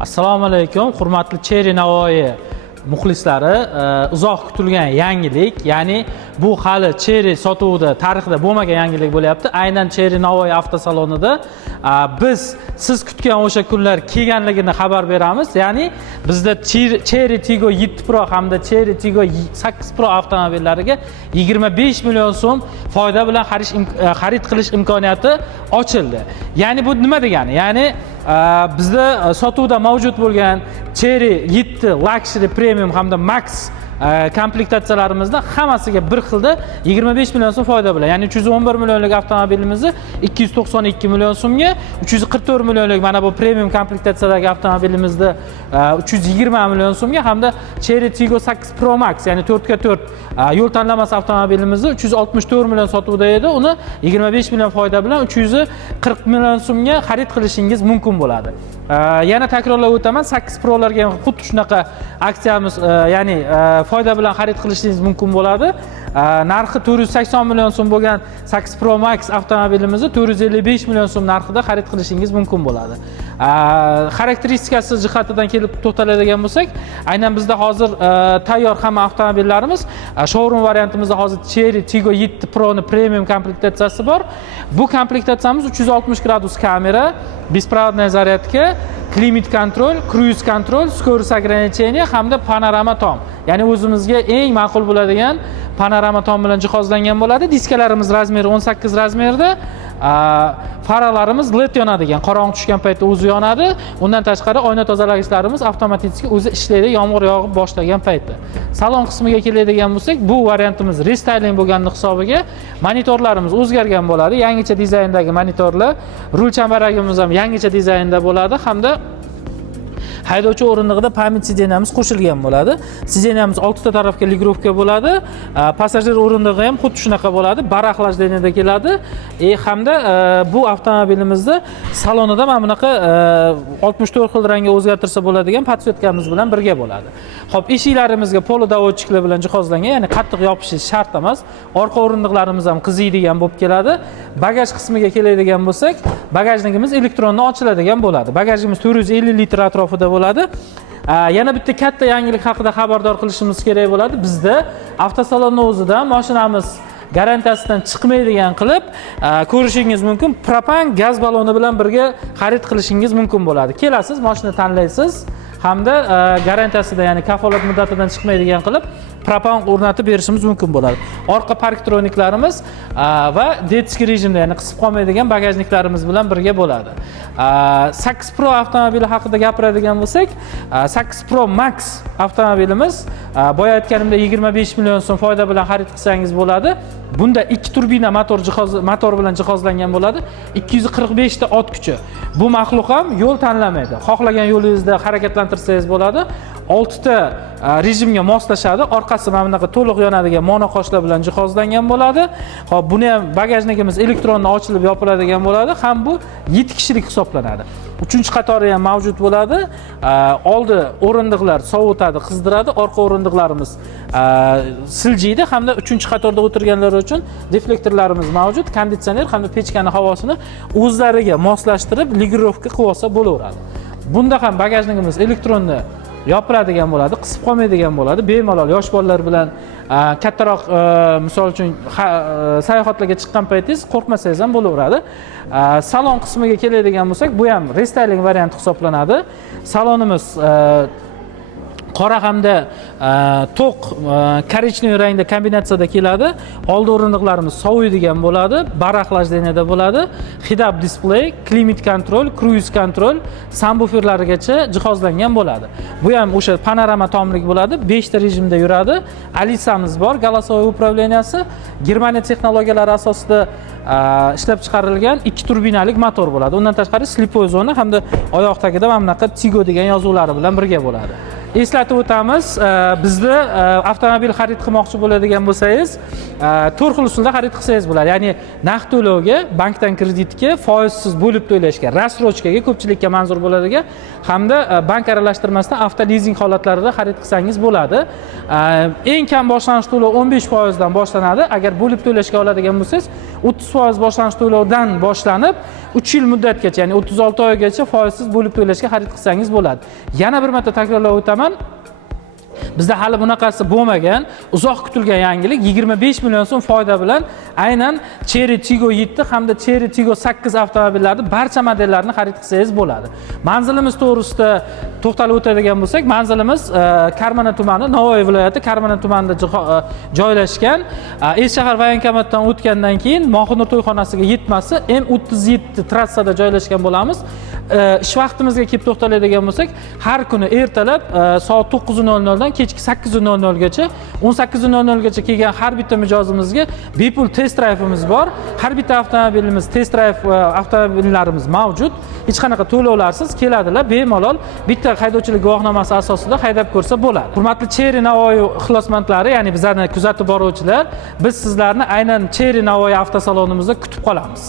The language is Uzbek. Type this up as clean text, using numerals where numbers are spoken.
Assalomu alaykum, hurmatli Cherry Navoiy muxlislari. Uzoq kutilgan yangilik, ya'ni bu hali Cherry sotuvida tarixda bo'lmagan yangilik bo'lyapti. Aynan Cherry Navoiy avtosalonida biz siz kutgan o'sha kunlar kelganligini xabar beramiz. Ya'ni bizda Cherry Tiggo 7 Pro hamda Cherry Tiggo 8 Pro avtomobillariga 25 million so'm foyda bilan xarid qilish imkoniyati ochildi. Ya'ni bu nima degani? Ya'ni bizda sotuvda mavjud bo'lgan Cherry 7 Luxury Premium hamda Max komplektatsiyalarimizda hammasiga bir xilda 25 million so'm foyda bilan, ya'ni 311 millionlik avtomobilimizni 292 million so'mga, 344 millionlik mana bu premium komplektatsiyadagi avtomobilimizni 320 million so'mga hamda Cherry Tiggo 8 Pro Max, ya'ni 4x4 yo'l tanlamasi avtomobilimizni 364 million sotuvda edi, uni 25 million foyda bilan 340 million so'mga xarid qilishingiz mumkin bo'ladi. Yana takrorlab o'taman, 8 Pro'larga ham xuddi shunaqa aksiyamiz, ya'ni foyda bilan xarid qilishingiz mumkin bo'ladi. Narxi 480 million so'm bo'lgan 8 Pro Max avtomobilimizni 455 million so'm narxida xarid qilishingiz mumkin bo'ladi. Xarakteristikasi jihatidan kelib to'xtaladigan bo'lsak, aynan bizda hozir tayyor hamma avtomobillarimiz, showroom variantimizda hozir Cherry Tiggo 7 Pro ni premium komplektatsiyasi bor. Bu komplektatsiyamiz 360 gradus kamera, беспроводная zaryadka, klimat kontrol, cruise kontrol, скорость ограничения hamda panorama tom. Ya'ni o'zimizga eng ma'qul bo'ladigan panorama tom bilan jihozlangan bo'ladi. Diskalarimiz razmeri 18 razmerda, faralarimiz LED yonadigan, qorong'i tushgan paytda o'zi yonadi. Undan tashqari oyna tozalagichlarimiz avtomatik o'zi ishlaydi, yomg'ir yog'ib boshlagan paytda. Salon qismiga keladigan bo'lsak, bu variantimiz restyling bo'lganini hisobiga monitorlarimiz o'zgargan bo'ladi. Yangicha dizayndagi monitorlar, rul chambaragimiz ham yangicha dizaynda bo'ladi hamda haydovchi o'rindig'ida pamyat sideniyamiz qo'shilgan bo'ladi. Sideniyamiz 6 ta tarafga ligrovka bo'ladi. Passajir o'rindig'i ham xuddi shunaqa bo'ladi. Baraqlashdaniyada keladi. Hamda bu avtomobilimizda salonida mana bunaqa 64 xil rangga o'zgartirsa bo'ladigan podsvetkamiz bilan birga bo'ladi. Xo'p, eshiklarimizga polodavochiklar bilan jihozlangan, ya'ni qattiq yopishi shart emas. Orqa o'rindiqlarimiz ham qiziydigan bo'lib keladi. Bagaj qismiga keladigan bo'lsak, bagajligimiz elektrondan ochiladigan bo'ladi. Bagajimiz 450 litr atrofida bo'ladi. Yana bitta katta yangilik haqida xabardor qilishimiz kerak bo'ladi. Bizda avtosalonning o'zida mashinamiz garantiyasidan chiqmaydigan qilib ko'rishingiz mumkin. Propan gaz baloni bilan birga xarid qilishingiz mumkin bo'ladi. Kelasiz, mashina tanlaysiz hamda garantiyasida, ya'ni kafolat muddatidan chiqmaydigan qilib propan o'rnatib berishimiz mumkin bo'ladi. Orqa parktroniklarimiz va detskiy rejimda, ya'ni qisib qolmaydigan bagajniklarimiz bilan birga bo'ladi. 8 Pro avtomobili haqida gapiradigan bo'lsak, 8 Pro Max avtomobilimiz boya aytganimda 25 million so'm foyda bilan xarid qilsangiz bo'ladi. Bunda 2 turbina motor bilan jihozlangan bo'ladi. 245 ta ot kuchi. Bu maxluq ham yo'l tanlamaydi. Xohlagan yo'lingizda harakatlantirsangiz bo'ladi. 6 ta rejimga moslashadi. Orqasi mana bunaqa to'liq yonadigan monoqoshlar bilan jihozlangan bo'ladi. Xo'p, buni ham bagajligimiz elektrondan ochilib yopiladigan bo'ladi. Ham bu 7 kishilik hisoblanadi. 3-qatori ham mavjud bo'ladi. Oldi o'rindiqlar sovutadi, qizdiradi. Orqa o'rindiqlarimiz siljiydi hamda 3-qatorda o'tirganlar uchun deflektorlarimiz mavjud. Konditsioner hamda pechkani havosini o'zlariga moslashtirib ligirovka qilib olsa bo'laveradi. Bunda ham bagajligimiz elektronda yopiladigan bo'ladi, qisib qolmaydigan bo'ladi. Bemalol yosh bolalar bilan kattaroq, misol uchun sayohatlarga chiqqan paytingiz qo'rqmasangiz ham bo'laveradi. Salon qismiga keladigan bo'lsak, bu ham restyling varianti hisoblanadi. Salonimiz qora hamda to'q korичневый rangda kombinatsiyada keladi. Oldi o'rindiqlarimiz soviydigan bo'ladi, baraqlashdaniyada bo'ladi. Head-up display, klimat kontrol, cruise kontrol, subwooferlarigacha jihozlangan bo'ladi. Bu ham o'sha panorama tomlik bo'ladi. 5 ta rejimda yuradi. Alisamiz bor, голосовой управленияsi. Germaniya texnologiyalari asosida ishlab chiqarilgan 2 turbinalik motor bo'ladi. Undan tashqari slipoy zona hamda oyoq tagida mana bunaqa Tiggo degan yozuvlari bilan birga bo'ladi. eslatib o'tamiz, bizni avtomobil xarid qilmoqchi bo'ladigan bo'lsangiz, 4 xil usulda xarid qilsangiz bo'ladi. Ya'ni naqd to'lovga, bankdan kreditga, foizsiz bo'lib to'lashga, rassrochkaga ko'pchilikka manzur bo'ladigan hamda bank aralashtirmasdan avtolizing holatlarida xarid qilsangiz bo'ladi. Eng kam boshlanish to'lov 15% dan boshlanadi. Agar bo'lib to'lashga oladigan bo'lsangiz, 30% boshlanish to'lovdan boshlanib 3 yil muddatgacha, ya'ni 36 oygacha foizsiz bo'lib to'lashga xarid qilsangiz bo'ladi. Yana bir marta takrorlab o'taman. Bizda hali bunaqasi bo'lmagan, uzoq kutilgan yangilik 25 million so'm foyda bilan aynan Chery Tiggo 7 hamda Chery Tiggo 8 avtomobillarning barcha modellarini xarid qilsangiz bo'ladi. Manzilimiz to'g'risida to'xtalib o'tadigan bo'lsak, manzilimiz Karmana tumani, Navoiy viloyati Karmana tumanida joylashgan. Eshshahar voyenkomatdan o'tgandan keyin Mohonur to'yxonasiga yetmasi M37 trassada joylashgan bo'lamiz. Ish vaqtimizga kelib to'xtaladigan bo'lsak, har kuni ertalab soat 9:00 dan kechki 8:00 gacha 18:00 gacha kelgan har bitta mijozimizga bepul test drayvimiz bor. Har bitta avtomobilimiz test drayv avtomobillarimiz mavjud. Hech qanaqa to'lovlarsiz keladilar, bemalol bitta haydovchilik guvohnomasi asosida haydab ko'rsa bo'ladi. Hurmatli Chery Navoiy ixlosmandlari, ya'ni bizlarni kuzatib boruvchilar, biz sizlarni aynan Chery Navoiy avtosalonimizda kutib qolamiz.